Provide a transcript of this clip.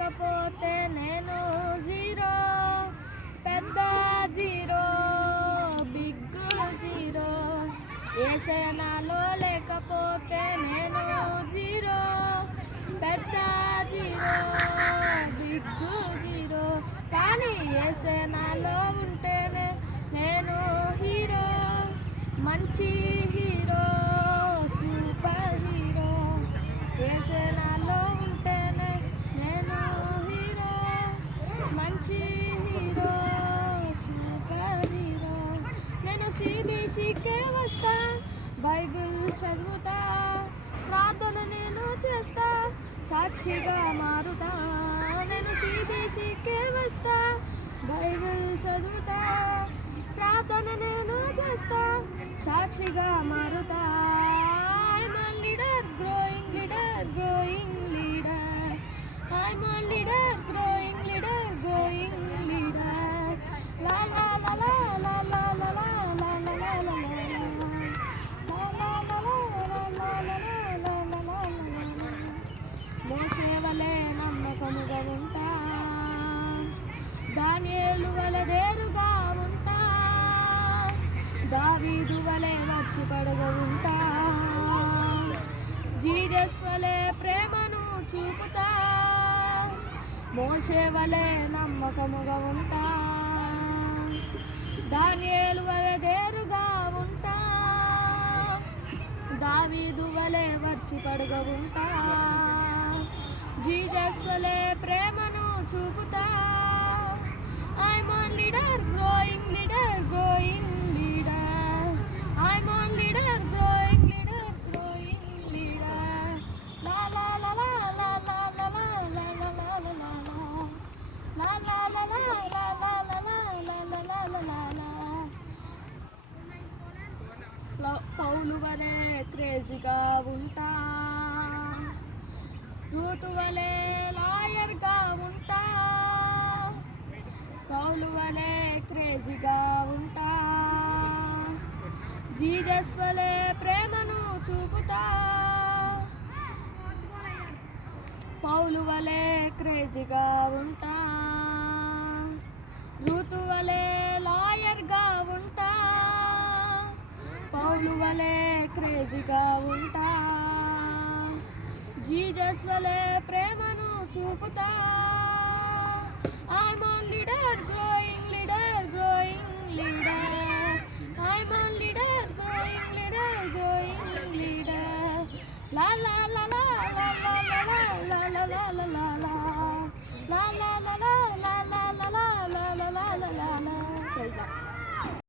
లేకపోతే నేను జీరో, పెద్ద జీరో, బిగ్ జీరో. యేసయ్య నాలో లేకపోతే నేను జీరో, పెద్ద జీరో, బిగ్ జీరో. కానీ యేసయ్య నాలో ఉంటేనే నేను హీరో, మంచి హీరో, సూపర్ హీరో. యేసయ్య నాలో ఉంటేనే నేను హీరో, మంచి హీరో, సూపర్ హీరో. నేను CBCకే వస్తా, బైబిల్ చదువుతా, ప్రార్థన నేను చేస్తా, సాక్షిగా మారుతా. నేను CBCకే వస్తా, బైబిల్ చదువుతా, ప్రార్థన నేను చేస్తా, సాక్షిగా మారుతా. I'm a leader, growing leader, growing leader. I'm a leader, growing leader, growing leader. La la la la la la la la la la la la la. మోషే వలె నమ్మకముగా ఉంటా, దానియేలు వలె దేరుగా ఉంటా, దావీదు వలె వర్షపడగా ఉంటా, జీసస్ వలె ప్రేమను చూపుతా. మోషే వలె నమ్మకముగా ఉంటా, దానియేలు వలె దేరుగా ఉంటా, దావీదు వలె వర్షపడగా ఉంటా, జీసస్ వలె ప్రేమను చూపుతా. I'm a leader, growing leader, growing leader. I'm a leader, growing leader, growing leader. La la la la la la la la la la la la la la. La la la la la la la la la la la la la. పౌలు వలె క్రేజీగా ఉంటా, Ruth వలె లాయర్గా ఉంటా, పౌలు వలె క్రేజీగా ఉంటా, Jesus వలె ప్రేమను చూపుతా. పౌలు వలె క్రేజీగా ఉంటా, రూతు వలె లాయర్గా ఉంటా, పౌలు వలె క్రేజీగా ఉంటా, జీసస్ వలె ప్రేమను చూపుతా. I'm a leader, growing leader, growing leader. I'm a leader, growing leader, growing leader. La la la la la la la la la la la la la. La la la la la la la la la la la la la la.